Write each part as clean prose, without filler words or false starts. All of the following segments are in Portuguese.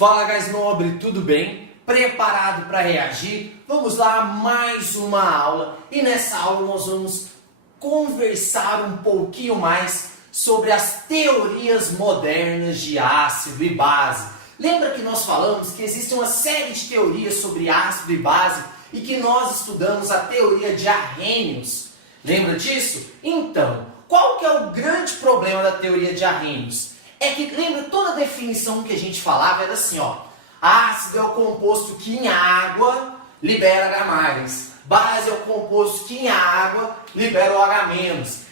Fala, gás nobre, tudo bem? Preparado para reagir? Vamos lá, mais uma aula. E nessa aula nós vamos conversar um pouquinho mais sobre as teorias modernas de ácido e base. Lembra que nós falamos que existe uma série de teorias sobre ácido e base e que nós estudamos a teoria de Arrhenius? Lembra disso? Então, qual que é o grande problema da teoria de Arrhenius? É que, lembra, toda a definição que a gente falava era assim, ó. Ácido é o composto que em água libera H+. Base é o composto que em água libera o H-.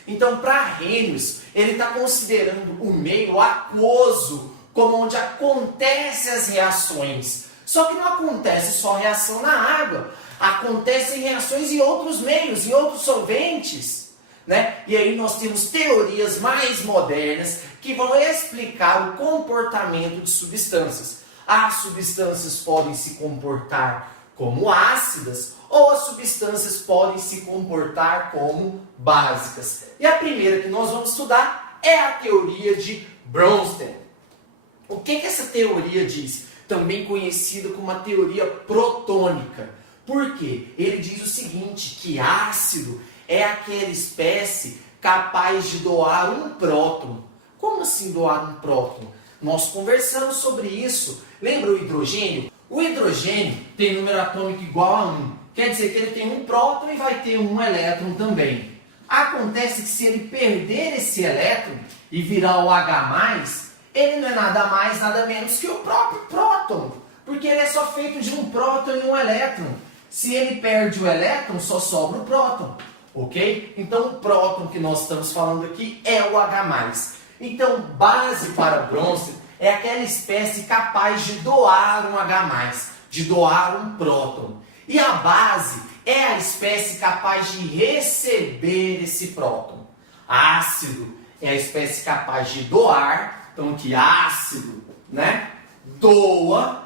Então, para Arrhenius, ele está considerando o meio aquoso como onde acontecem as reações. Só que não acontece só reação na água. Acontecem reações em outros meios, em outros solventes. Né? E aí nós temos teorias mais modernas que vão explicar o comportamento de substâncias. As substâncias podem se comportar como ácidas ou as substâncias podem se comportar como básicas. E a primeira que nós vamos estudar é a teoria de Bronsted. O que essa teoria diz? Também conhecida como a teoria protônica. Por quê? Ele diz o seguinte, que ácido é aquela espécie capaz de doar um próton. Como assim doar um próton? Nós conversamos sobre isso. Lembra o hidrogênio? O hidrogênio tem número atômico igual a 1. Quer dizer que ele tem um próton e vai ter um elétron também. Acontece que se ele perder esse elétron e virar o H+, ele não é nada mais, nada menos que o próprio próton. Porque ele é só feito de um próton e um elétron. Se ele perde o elétron, só sobra o próton. Ok? Então o próton que nós estamos falando aqui é o H+. Então base para Bronsted é aquela espécie capaz de doar um H+, de doar um próton. E a base é a espécie capaz de receber esse próton. Ácido é a espécie capaz de doar, então que ácido, né, doa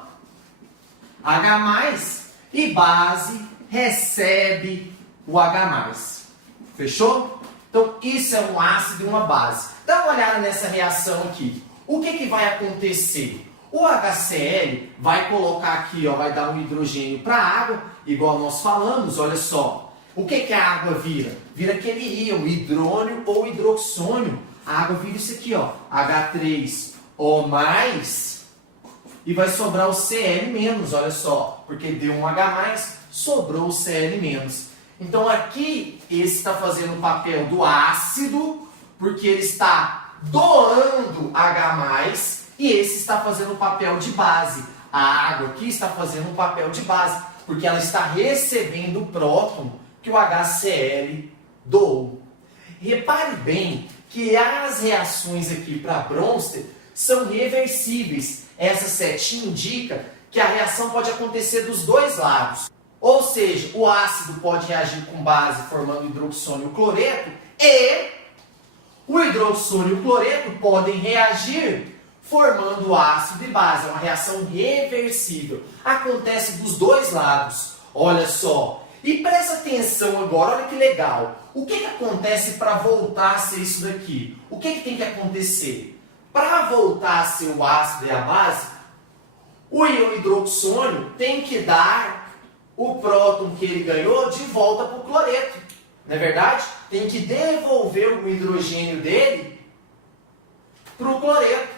H+, e base recebe o H+. Fechou? Então isso é um ácido e uma base. Dá uma olhada nessa reação aqui. O que vai acontecer? O HCl vai colocar aqui, ó, vai dar um hidrogênio para a água, igual nós falamos, olha só. O que a água vira? Vira aquele íon, hidrônio ou hidroxônio. A água vira isso aqui, ó, H3O+, e vai sobrar o Cl-, olha só, porque deu um H+, sobrou o Cl-. Então aqui, esse está fazendo o papel do ácido, porque ele está doando H+, e esse está fazendo o papel de base. A água aqui está fazendo o papel de base, porque ela está recebendo o próton que o HCl doou. Repare bem que as reações aqui para Bronsted são reversíveis. Essa setinha indica que a reação pode acontecer dos dois lados. Ou seja, o ácido pode reagir com base formando hidroxônio e cloreto e o hidroxônio e o cloreto podem reagir formando ácido e base. É uma reação reversível. Acontece dos dois lados. Olha só. E presta atenção agora, olha que legal. O que acontece para voltar a ser isso daqui? O que tem que acontecer? Para voltar a ser o ácido e a base, o íon hidroxônio tem que dar o próton que ele ganhou de volta para o cloreto. Não é verdade? Tem que devolver o hidrogênio dele para o cloreto.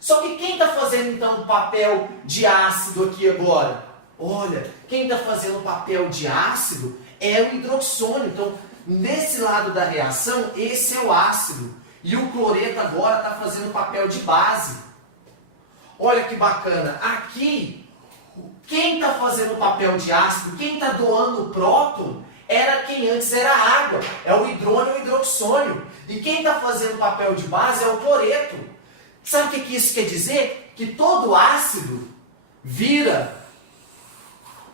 Só que quem está fazendo então o papel de ácido aqui agora? Olha, quem está fazendo o papel de ácido é o hidroxônio. Então, nesse lado da reação, esse é o ácido. E o cloreto agora está fazendo o papel de base. Olha que bacana. Aqui, quem está fazendo o papel de ácido, quem está doando o próton, era quem antes era a água. É o hidrônio e o hidroxônio. E quem está fazendo o papel de base é o cloreto. Sabe o que isso quer dizer? Que todo ácido vira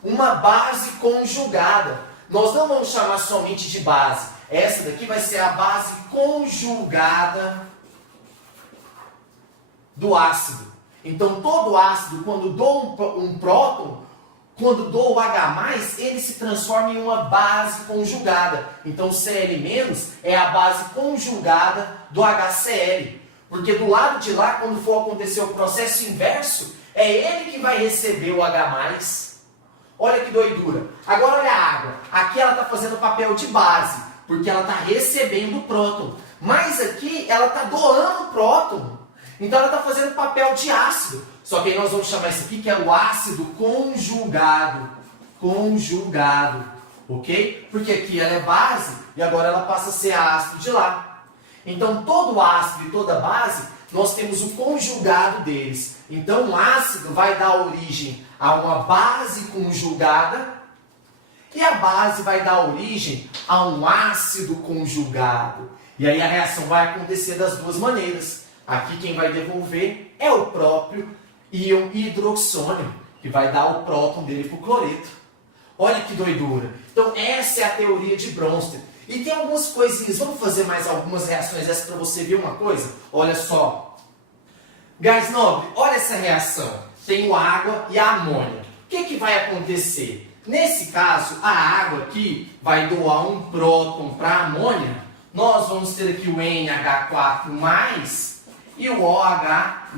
uma base conjugada. Nós não vamos chamar somente de base. Essa daqui vai ser a base conjugada do ácido. Então, todo ácido, quando doa um próton, quando doa o H+, ele se transforma em uma base conjugada. Então, Cl- é a base conjugada do HCl. Porque do lado de lá, quando for acontecer o processo inverso, é ele que vai receber o H+. Olha que doidura. Agora olha a água. Aqui ela está fazendo papel de base, porque ela está recebendo o próton. Mas aqui ela está doando o próton. Então ela está fazendo papel de ácido. Só que aí nós vamos chamar isso aqui que é o ácido conjugado. Conjugado. Ok? Porque aqui ela é base e agora ela passa a ser ácido de lá. Então todo ácido e toda base, nós temos o conjugado deles. Então o ácido vai dar origem a uma base conjugada e a base vai dar origem a um ácido conjugado. E aí a reação vai acontecer das duas maneiras. Aqui quem vai devolver é o próprio íon hidroxônio, que vai dar o próton dele para o cloreto. Olha que doidura. Então essa é a teoria de Bronsted. E tem algumas coisinhas, vamos fazer mais algumas reações dessas para você ver uma coisa? Olha só. Gás nobre, olha essa reação. Tem o água e a amônia. O que vai acontecer? Nesse caso, a água aqui vai doar um próton para a amônia. Nós vamos ter aqui o NH4+, e o OH-.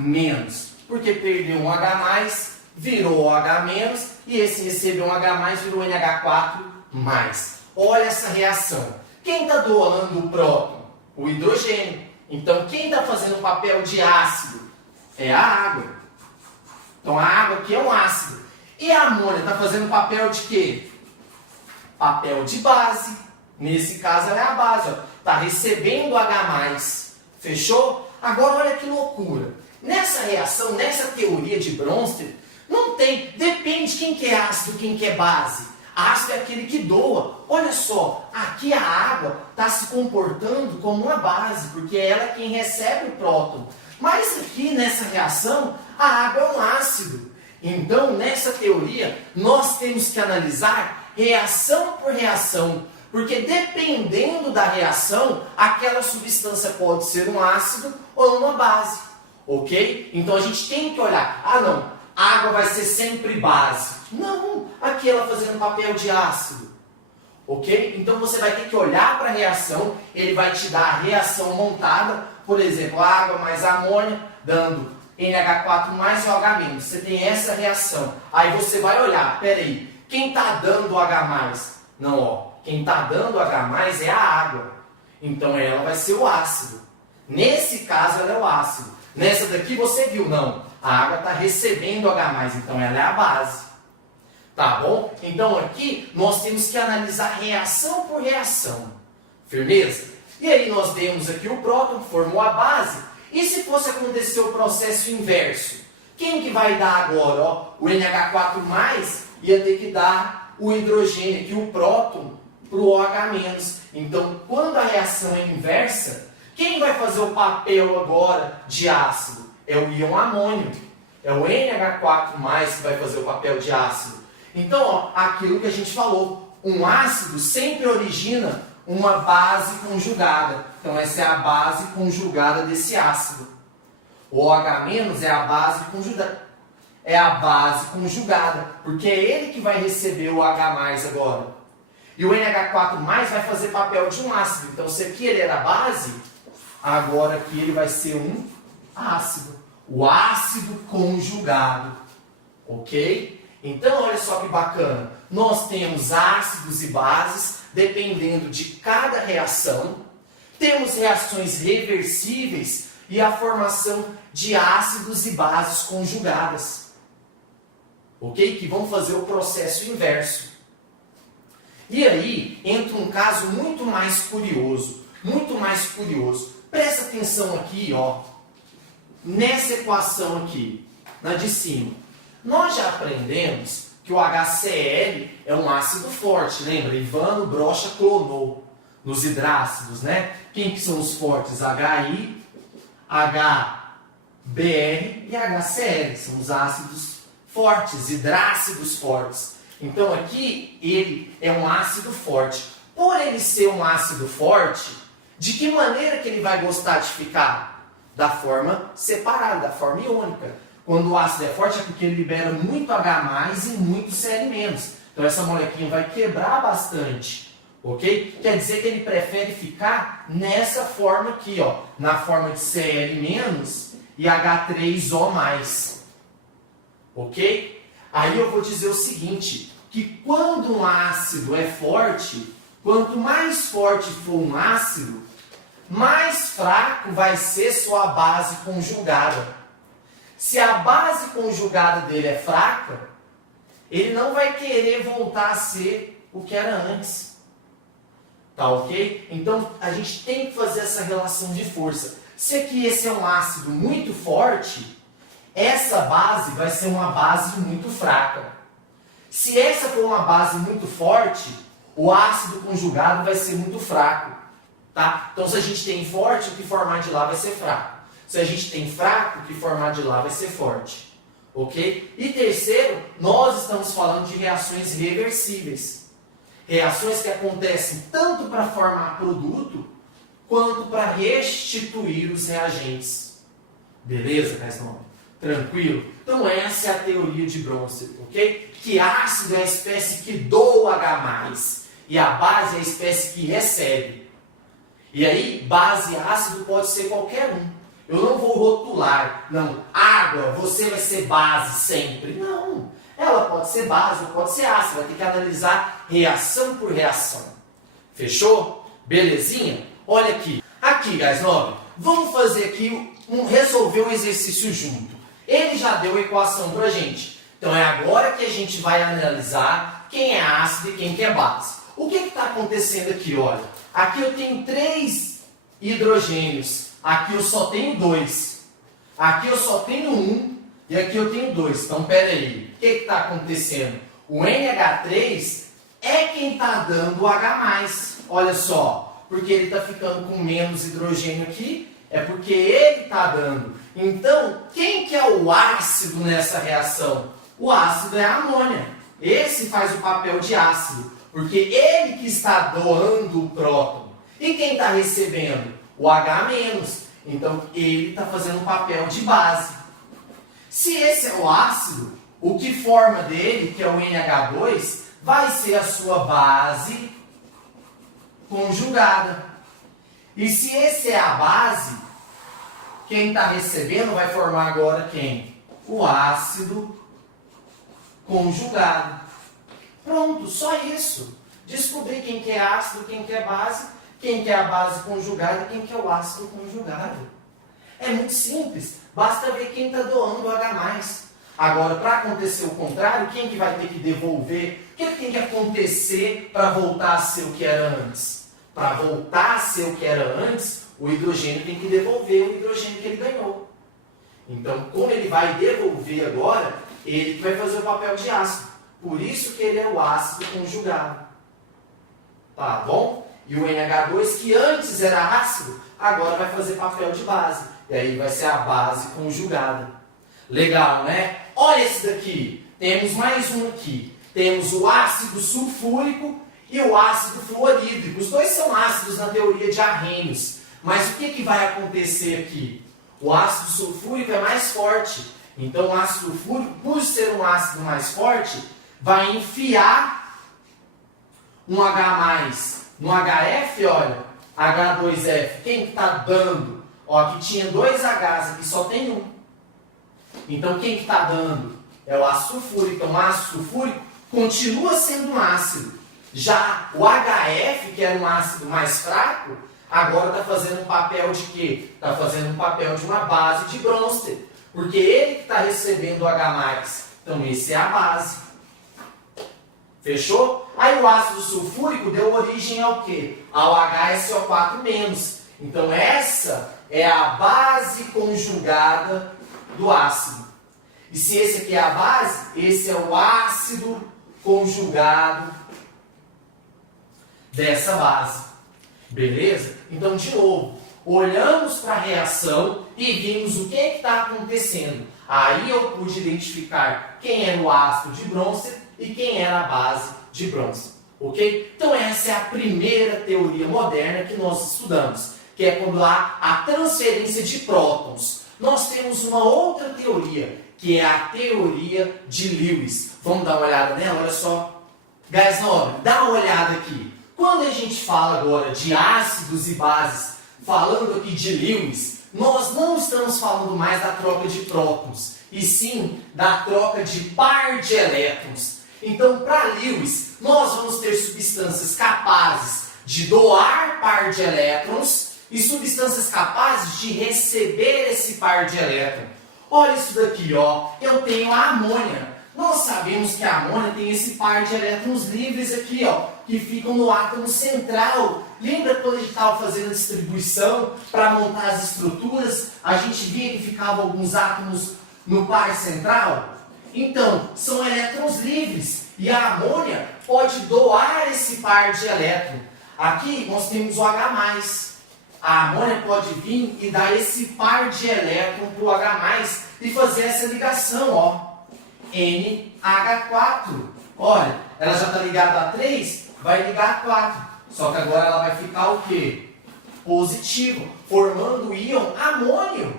Porque perdeu um H+, virou OH-, e esse recebeu um H+, virou NH4+. Olha essa reação. Quem está doando o próton? O hidrogênio. Então, quem está fazendo o papel de ácido? É a água. Então, a água aqui é um ácido. E a amônia está fazendo papel de quê? Papel de base. Nesse caso, ela é a base. Está recebendo H+. Fechou? Agora, olha que loucura. Nessa reação, nessa teoria de Bronsted, não tem... Depende quem que é ácido, quem que é base. Ácido é aquele que doa. Olha só, aqui a água está se comportando como uma base, porque ela é quem recebe o próton. Mas aqui nessa reação, a água é um ácido. Então, nessa teoria, nós temos que analisar reação por reação. Porque dependendo da reação, aquela substância pode ser um ácido ou uma base. Ok? Então a gente tem que olhar. Ah não, a água vai ser sempre base. Não, aqui ela fazendo papel de ácido. Ok? Então você vai ter que olhar para a reação, ele vai te dar a reação montada, por exemplo, água mais amônia, dando NH4+ e OH-. Você tem essa reação. Aí você vai olhar, peraí, quem está dando OH+? Não, ó, quem está dando H+ é a água. Então ela vai ser o ácido. Nesse caso ela é o ácido. Nessa daqui você viu, não, a água está recebendo H+, então ela é a base. Tá bom? Então aqui nós temos que analisar reação por reação. Firmeza? E aí nós demos aqui o próton, formou a base. E se fosse acontecer o processo inverso? Quem que vai dar agora? Ó, o NH4+ ia ter que dar o hidrogênio aqui, o próton, para o OH-. Então, quando a reação é inversa, quem vai fazer o papel agora de ácido? É o íon amônio. É o NH4+ que vai fazer o papel de ácido. Então, ó, aquilo que a gente falou, um ácido sempre origina uma base conjugada. Então, essa é a base conjugada desse ácido. O OH- é a base conjugada. É a base conjugada, porque é ele que vai receber o H+ agora. E o NH4+ vai fazer papel de um ácido. Então, se aqui ele era base, agora aqui ele vai ser um ácido. O ácido conjugado. Ok? Então, olha só que bacana. Nós temos ácidos e bases, dependendo de cada reação. Temos reações reversíveis e a formação de ácidos e bases conjugadas. Ok? Que vão fazer o processo inverso. E aí, entra um caso muito mais curioso. Muito mais curioso. Presta atenção aqui, ó. Nessa equação aqui, na de cima. Nós já aprendemos que o HCl é um ácido forte, lembra? Ivano Brocha clonou nos hidrácidos, né? Quem que são os fortes? HI, HBr e HCl, são os ácidos fortes, hidrácidos fortes. Então aqui ele é um ácido forte. Por ele ser um ácido forte, de que maneira que ele vai gostar de ficar? Da forma separada, da forma iônica. Quando o ácido é forte é porque ele libera muito H+ e muito Cl-. Então essa molequinha vai quebrar bastante. ok? Quer dizer que ele prefere ficar nessa forma aqui, ó, na forma de Cl- e H3O+, ok? Aí eu vou dizer o seguinte, que quando um ácido é forte, quanto mais forte for um ácido, mais fraco vai ser sua base conjugada. Se a base conjugada dele é fraca, ele não vai querer voltar a ser o que era antes. Tá ok? Então a gente tem que fazer essa relação de força. Se aqui esse é um ácido muito forte, essa base vai ser uma base muito fraca. Se essa for uma base muito forte, o ácido conjugado vai ser muito fraco. Tá? Então se a gente tem forte, o que formar de lá vai ser fraco. Se a gente tem fraco, o que formar de lá vai ser forte. Ok? E terceiro, nós estamos falando de reações reversíveis. Reações que acontecem tanto para formar produto, quanto para restituir os reagentes. Beleza, Caisnome? Tranquilo? Então essa é a teoria de Bronsted, ok? Que ácido é a espécie que doa H+, e a base é a espécie que recebe. E aí, base e ácido pode ser qualquer um. Eu não vou rotular, não, água, você vai ser base sempre. Não, ela pode ser base ou pode ser ácido, vai ter que analisar reação por reação. Fechou? Belezinha? Olha aqui. Aqui, guys, vamos fazer aqui, resolver um exercício junto. Ele já deu a equação pra gente. Então é agora que a gente vai analisar quem é ácido e quem que é base. O que está acontecendo aqui, olha? Aqui eu tenho 3 hidrogênios. Aqui eu só tenho 2. Aqui eu só tenho 1. E aqui eu tenho 2. Então, pera aí. O que está acontecendo? O NH3 é quem está dando o H+. Olha só. Porque ele está ficando com menos hidrogênio aqui. É porque ele está dando. Então, quem que é o ácido nessa reação? O ácido é a amônia. Esse faz o papel de ácido. Porque ele que está doando o próton. E quem está recebendo? O H-. Então, ele está fazendo um papel de base. Se esse é o ácido, o que forma dele, que é o NH2, vai ser a sua base conjugada. E se esse é a base, quem está recebendo vai formar agora quem? O ácido conjugado. Pronto, só isso. Descobrir quem que é ácido, quem que é base, quem que é a base conjugada e quem que é o ácido conjugado. É muito simples. Basta ver quem está doando o H+. Agora, para acontecer o contrário, quem que vai ter que devolver? O que tem que acontecer para voltar a ser o que era antes? Para voltar a ser o que era antes, o hidrogênio tem que devolver o hidrogênio que ele ganhou. Então, como ele vai devolver agora, ele vai fazer o papel de ácido. Por isso que ele é o ácido conjugado. Tá bom? E o NH2, que antes era ácido, agora vai fazer papel de base. E aí vai ser a base conjugada. Legal, né? Olha esse daqui. Temos mais um aqui. Temos o ácido sulfúrico e o ácido fluorídrico. Os dois são ácidos na teoria de Arrhenius. Mas o que vai acontecer aqui? O ácido sulfúrico é mais forte. Então o ácido sulfúrico, por ser um ácido mais forte, vai enfiar um H+. No HF, olha, H2F, quem está dando? Ó, aqui tinha 2 Hs, aqui só tem 1. Então, quem que está dando? É o ácido sulfúrico. Então, o ácido sulfúrico continua sendo um ácido. Já o HF, que era um ácido mais fraco, agora está fazendo um papel de quê? Está fazendo um papel de uma base de Bronsted. Porque ele que está recebendo o H+. Então, esse é a base. Fechou? Aí o ácido sulfúrico deu origem ao quê? Ao HSO4-. Então essa é a base conjugada do ácido. E se esse aqui é a base, esse é o ácido conjugado dessa base. Beleza? Então, de novo, olhamos para a reação e vimos o que está acontecendo. Aí eu pude identificar quem era o ácido de Bronsted e quem era a base de Bronsted, ok? Então essa é a primeira teoria moderna que nós estudamos, que é quando há a transferência de prótons. Nós temos uma outra teoria, que é a teoria de Lewis. Vamos dar uma olhada nela? Olha só. Guys, dá uma olhada aqui. Quando a gente fala agora de ácidos e bases, falando aqui de Lewis, nós não estamos falando mais da troca de prótons, e sim da troca de par de elétrons. Então, para Lewis, nós vamos ter substâncias capazes de doar par de elétrons e substâncias capazes de receber esse par de elétrons. Olha isso daqui, ó. Eu tenho a amônia. Nós sabemos que a amônia tem esse par de elétrons livres aqui, ó, que ficam no átomo central. Lembra quando a gente estava fazendo a distribuição para montar as estruturas? A gente via que ficavam alguns átomos no par central? Então, são elétrons livres. E a amônia pode doar esse par de elétrons. Aqui nós temos o H+. A amônia pode vir e dar esse par de elétrons para o H+, e fazer essa ligação, ó. NH4. Olha, ela já está ligada a 3, vai ligar a 4. Só que agora ela vai ficar o quê? Positivo, formando o íon amônio.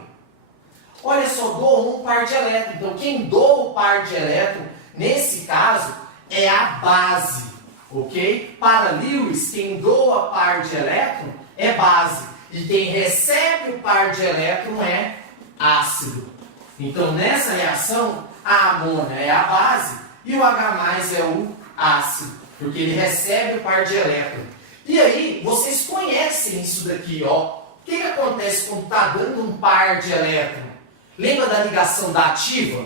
Olha só, doou um par de elétrons. Então, quem doa o par de elétrons, nesse caso, é a base. Ok? Para Lewis, quem doa par de elétrons é base. E quem recebe o par de elétrons é ácido. Então, nessa reação, a amônia é a base e o H+ é o ácido, porque ele recebe o par de elétrons. E aí, vocês conhecem isso daqui, ó. O que acontece quando está dando um par de elétrons? Lembra da ligação dativa?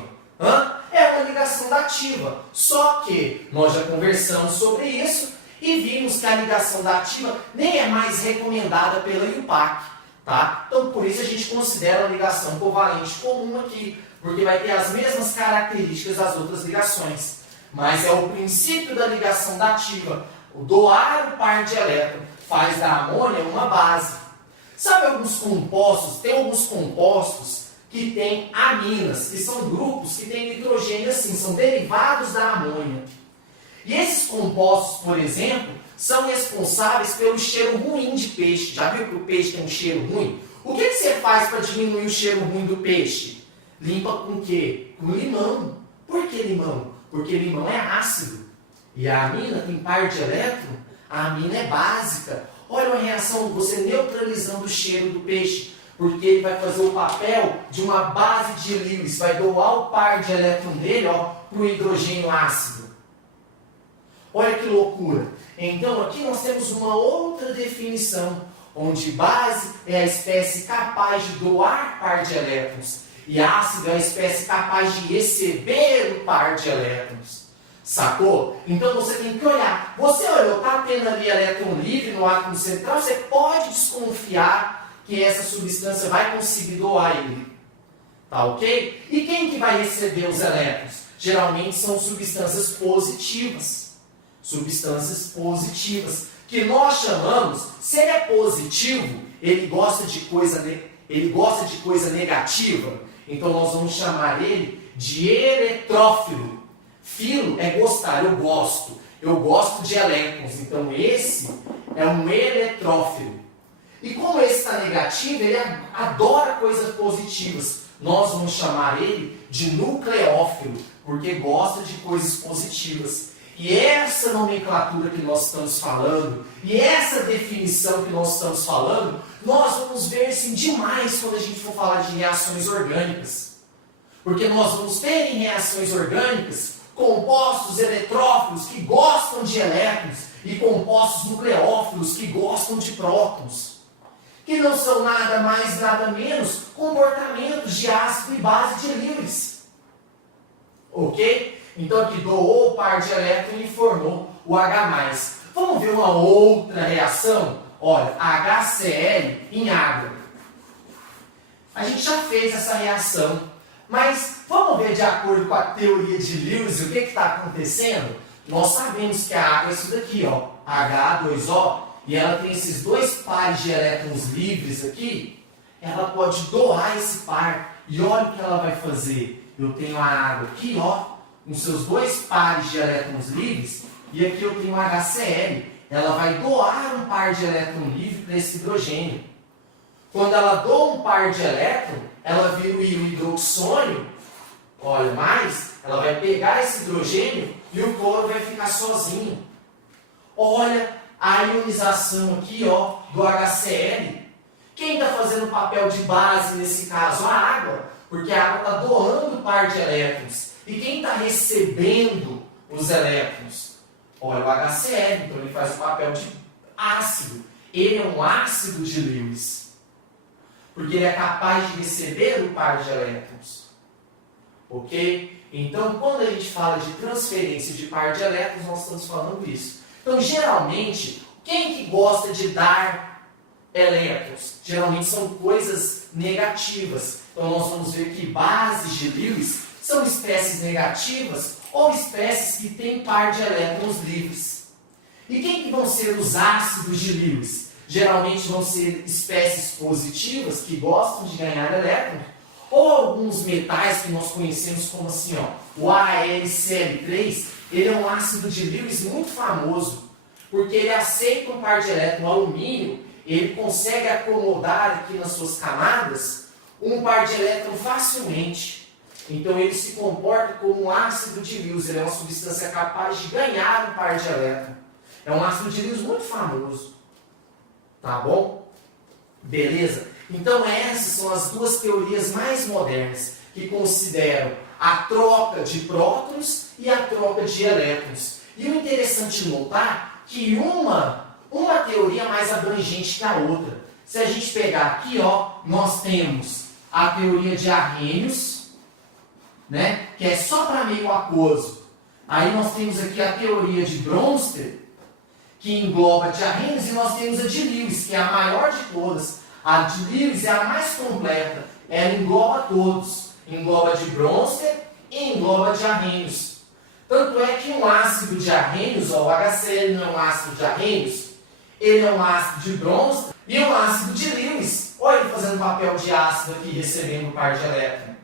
É uma ligação dativa. Só que nós já conversamos sobre isso e vimos que a ligação dativa nem é mais recomendada pela IUPAC. Tá? Então, por isso a gente considera a ligação covalente comum aqui, porque vai ter as mesmas características das outras ligações. Mas é o princípio da ligação dativa. O doar o par de elétrons faz da amônia uma base. Sabe alguns compostos? Tem alguns compostos que têm aminas, que são grupos que têm nitrogênio assim, são derivados da amônia. E esses compostos, por exemplo, são responsáveis pelo cheiro ruim de peixe. Já viu que o peixe tem um cheiro ruim? O que você faz para diminuir o cheiro ruim do peixe? Limpa com o quê? Com limão. Por que limão? Porque limão é ácido. E a amina tem par de elétron. A amina é básica. Olha uma reação, você neutralizando o cheiro do peixe. Porque ele vai fazer o papel de uma base de Lewis. Vai doar o par de elétron dele para o hidrogênio ácido. Olha que loucura. Então aqui nós temos uma outra definição, onde base é a espécie capaz de doar par de elétrons e ácido é a espécie capaz de receber o par de elétrons. Sacou? Então você tem que olhar. Você olhou, está tendo ali elétron livre no átomo central, você pode desconfiar que essa substância vai conseguir doar ele. Tá ok? E quem que vai receber os elétrons? Geralmente são substâncias positivas. Substâncias positivas, que nós chamamos, se ele é positivo, ele gosta de coisa negativa, então nós vamos chamar ele de eletrófilo. Filo é gostar, eu gosto de elétrons, então esse é um eletrófilo. E como esse está negativo, ele adora coisas positivas, nós vamos chamar ele de nucleófilo, porque gosta de coisas positivas. E essa nomenclatura que nós estamos falando, e essa definição que nós estamos falando, nós vamos ver assim, demais quando a gente for falar de reações orgânicas. Porque nós vamos ter em reações orgânicas compostos eletrófilos que gostam de elétrons e compostos nucleófilos que gostam de prótons. Que não são nada mais, nada menos comportamentos de ácido e base de Lewis. Ok? Então aqui doou o par de elétron e formou o H+. Vamos ver uma outra reação? Olha, HCl em água. A gente já fez essa reação, mas vamos ver de acordo com a teoria de Lewis o que está acontecendo? Nós sabemos que a água é isso daqui, ó, H2O, e ela tem esses dois pares de elétrons livres aqui. Ela pode doar esse par, e olha o que ela vai fazer. Eu tenho a água aqui, ó, com seus dois pares de elétrons livres, e aqui eu tenho HCl. Ela vai doar um par de elétron livre para esse hidrogênio. Quando ela doa um par de elétron, ela vira o íon hidroxônio. Olha, mais, ela vai pegar esse hidrogênio e o cloro vai ficar sozinho. Olha a ionização aqui, ó, do HCl. Quem está fazendo o papel de base nesse caso? A água, porque a água está doando um par de elétrons. E quem está recebendo os elétrons? Olha, o HCl, então ele faz o papel de ácido. Ele é um ácido de Lewis, porque ele é capaz de receber o par de elétrons. Ok? Então, quando a gente fala de transferência de par de elétrons, nós estamos falando isso. Então, geralmente, quem que gosta de dar elétrons? Geralmente são coisas negativas. Então, nós vamos ver que bases de Lewis são espécies negativas ou espécies que têm par de elétrons livres. E quem que vão ser os ácidos de Lewis? Geralmente vão ser espécies positivas que gostam de ganhar elétrons, ou alguns metais que nós conhecemos como assim, ó, o AlCl3, ele é um ácido de Lewis muito famoso, porque ele aceita um par de elétrons. O alumínio, ele consegue acomodar aqui nas suas camadas um par de elétrons facilmente. Então ele se comporta como um ácido de Lewis, ele é uma substância capaz de ganhar um par de elétrons. É um ácido de Lewis muito famoso. Tá bom? Beleza? Então essas são as duas teorias mais modernas que consideram a troca de prótons e a troca de elétrons. E o interessante notar que uma teoria é mais abrangente que a outra. Se a gente pegar aqui, ó, nós temos a teoria de Arrhenius, né, que é só para meio aquoso. Aí nós temos aqui a teoria de Bronsted, que engloba de Arrhenius, e nós temos a de Lewis, que é a maior de todas. A de Lewis é a mais completa, ela engloba todos. Engloba de Bronsted e engloba de Arrhenius. Tanto é que um ácido de Arrhenius, ó, o HCl não é um ácido de Arrhenius, ele é um ácido de Bronsted e um ácido de Lewis. Olha ele fazendo papel de ácido aqui, recebendo um par de elétron.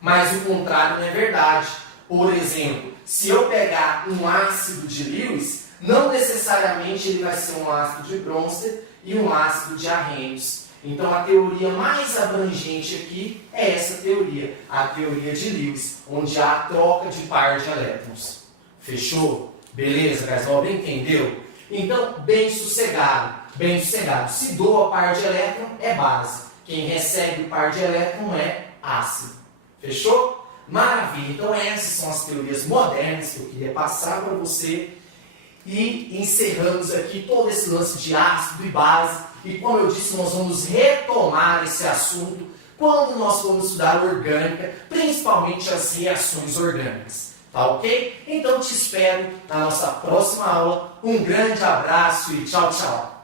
Mas o contrário não é verdade. Por exemplo, se eu pegar um ácido de Lewis, não necessariamente ele vai ser um ácido de Bronsted e um ácido de Arrhenius. Então a teoria mais abrangente aqui é essa teoria, a teoria de Lewis, onde há a troca de par de elétrons. Fechou? Beleza, pessoal? Entendeu? Então, bem sossegado. Bem sossegado. Se doa par de elétron, é base. Quem recebe o par de elétron é ácido. Fechou? Maravilha. Então essas são as teorias modernas que eu queria passar para você. E encerramos aqui todo esse lance de ácido e base. E como eu disse, nós vamos retomar esse assunto quando nós formos estudar orgânica, principalmente as reações orgânicas. Tá ok? Então te espero na nossa próxima aula. Um grande abraço e tchau, tchau!